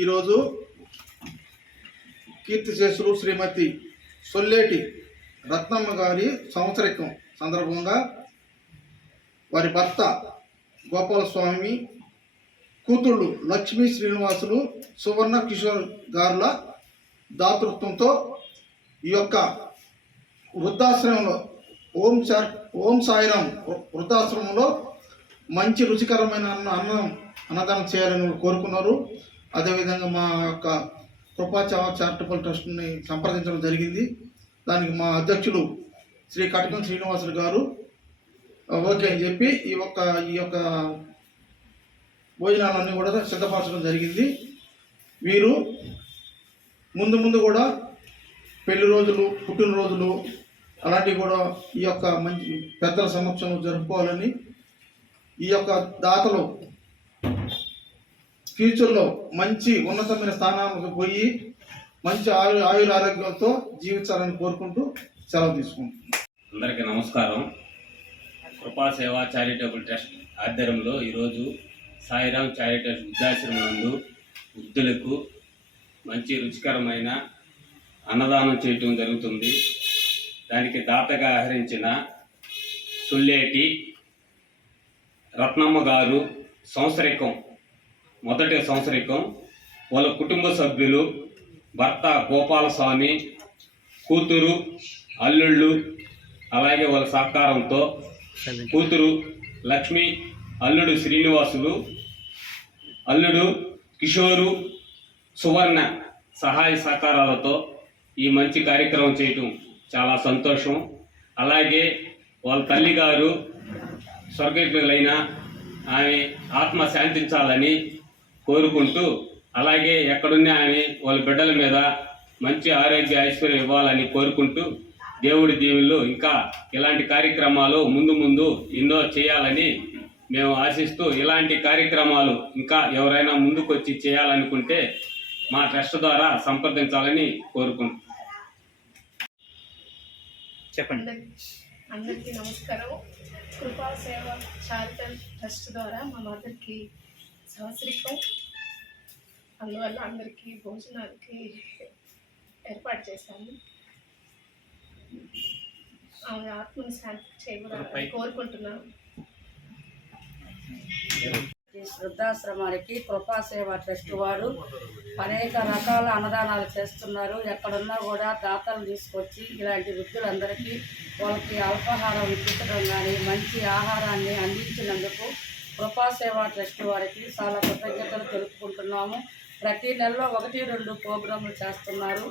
ఈరోజు కీర్తిశేషులు శ్రీమతి సొల్లేటి రత్నమ్మ గారి సంవత్సరికం సందర్భంగా వారి భర్త గోపాలస్వామి కూతుళ్ళు లక్ష్మీ శ్రీనివాసులు సువర్ణ కిషోర్ గారుల దాతృత్వంతో ఈ యొక్క వృద్ధాశ్రమంలో ఓం సా ఓం సాయిరాం వృద్ధాశ్రమంలో మంచి రుచికరమైన అన్న అన్నం అన్నదానం చేయాలని కోరుకున్నారు. అదేవిధంగా మా యొక్క కృపాచావ చారిటబుల్ ట్రస్ట్ని సంప్రదించడం జరిగింది. దానికి మా అధ్యక్షులు శ్రీ కటకం శ్రీనివాసులు గారు ఓకే అని చెప్పి ఈ యొక్క ఈ యొక్క భోజనాలన్నీ కూడా సిద్ధపరచడం జరిగింది. వీరు ముందు ముందు కూడా పెళ్ళి రోజులు పుట్టినరోజులు అలాంటివి కూడా ఈ యొక్క మంచి పెద్దల సమక్షంలో జరుపుకోవాలని ఈ యొక్క దాతలు ఫ్యూచర్లో మంచి ఉన్నతమైన స్థానాలకు పోయి మంచి ఆయు ఆయుర ఆరోగ్యంతో జీవించాలని కోరుకుంటూ సెలవు తీసుకుంటున్నాను అందరికీ నమస్కారం. కృపా సేవా చారిటబుల్ ట్రస్ట్ ఆధ్వర్యంలో ఈరోజు సాయిరామ్ చారిటబుల్ వృద్ధాశ్రమం నందు వృద్ధులకు మంచి రుచికరమైన అన్నదానం చేయటం జరుగుతుంది. దానికి దాతగా ఆహరించిన సుల్లేటి రత్నమ్మ గారు సంవత్సరికం మొదటి సంవత్సరికం వాళ్ళ కుటుంబ సభ్యులు భర్త గోపాలస్వామి కూతురు అల్లుళ్ళు అలాగే వాళ్ళ సహకారంతో కూతురు లక్ష్మి అల్లుడు శ్రీనివాసులు అల్లుడు కిషోరు సువర్ణ సహాయ సహకారాలతో ఈ మంచి కార్యక్రమం చేయటం చాలా సంతోషం. అలాగే వాళ్ళ తల్లిగారు స్వర్గీయులైన ఆమె ఆత్మ శాంతించాలని కోరుకుంటూ అలాగే ఎక్కడున్నా ఆమె వాళ్ళ బిడ్డల మీద మంచి ఆరోగ్య ఐశ్వర్యం ఇవ్వాలని కోరుకుంటూ దేవుడి దీవుల్లో ఇంకా ఇలాంటి కార్యక్రమాలు ముందు ముందు ఎన్నో చేయాలని మేము ఆశిస్తూ ఇలాంటి కార్యక్రమాలు ఇంకా ఎవరైనా ముందుకు వచ్చి చేయాలనుకుంటే మా ట్రస్ట్ ద్వారా సంప్రదించాలని కోరుకుంటున్నాం. చెప్పండి. అందరి- అందరికీ నమస్కారం. కృపా సేవ చారిటబుల్ ట్రస్ట్ ద్వారా మా మదర్కి సంవత్సరికం అందువల్ల అందరికీ భోజనానికి ఏర్పాటు చేశాము ఆమె ఆత్మను శాంతి చేయమని కోరుకుంటున్నాను. వృద్ధాశ్రమానికి కృపా సేవ ట్రస్ట్ వారు అనేక రకాల అన్నదానాలు చేస్తున్నారు. ఎక్కడున్నా కూడా దాతలు తీసుకొచ్చి ఇలాంటి వృద్ధులందరికీ వాళ్ళకి అల్పాహారం ఇప్పించడం కానీ మంచి ఆహారాన్ని అందించినందుకు కృపా సేవ ట్రస్ట్ వారికి చాలా కృతజ్ఞతలు తెలుపుకుంటున్నాము. ప్రతి నెలలో ఒకటి రెండు ప్రోగ్రాములు చేస్తున్నారు.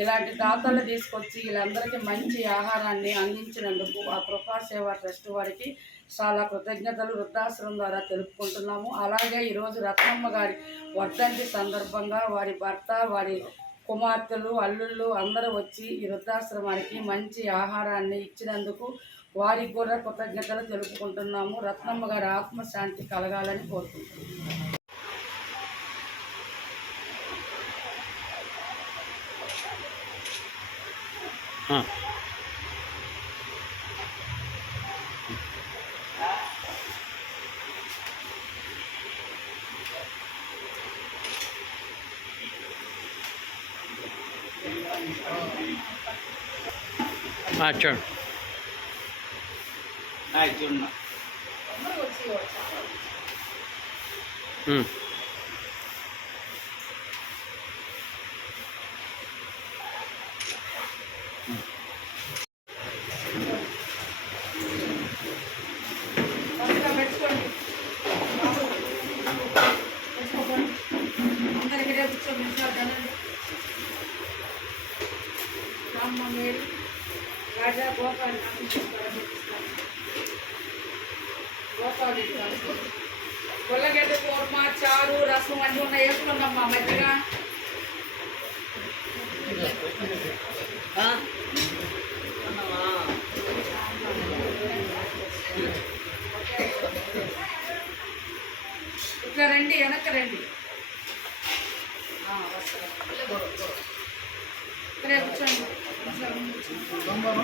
ఇలాంటి దాతలు తీసుకొచ్చి వీళ్ళందరికీ మంచి ఆహారాన్ని అందించినందుకు ఆ కృపా సేవ ట్రస్ట్ వారికి చాలా కృతజ్ఞతలు వృద్ధాశ్రమం ద్వారా తెలుపుకుంటున్నాము. అలాగే ఈరోజు రత్నమ్మ గారి వర్ధంతి సందర్భంగా వారి భర్త వారి కుమార్తెలు అల్లుళ్ళు అందరూ వచ్చి ఈ వృద్ధాశ్రమానికి మంచి ఆహారాన్ని ఇచ్చినందుకు వారికి కూడా కృతజ్ఞతలు తెలుపుకుంటున్నాము. రత్నమ్మ గారి ఆత్మశాంతి కలగాలని కోరుకుంటున్నాము. చూడండి. అందరూ వచ్చి వచ్చారు ఉల్లగడ్డ కూర్మ చారు రసం అన్నీ ఉన్నాయి. వేసుకున్నామ్మా మధ్యగా ఇట్లా రండి వెనక్కి రండి. ఇక్కడే కూర్చోండి. ఇట్లా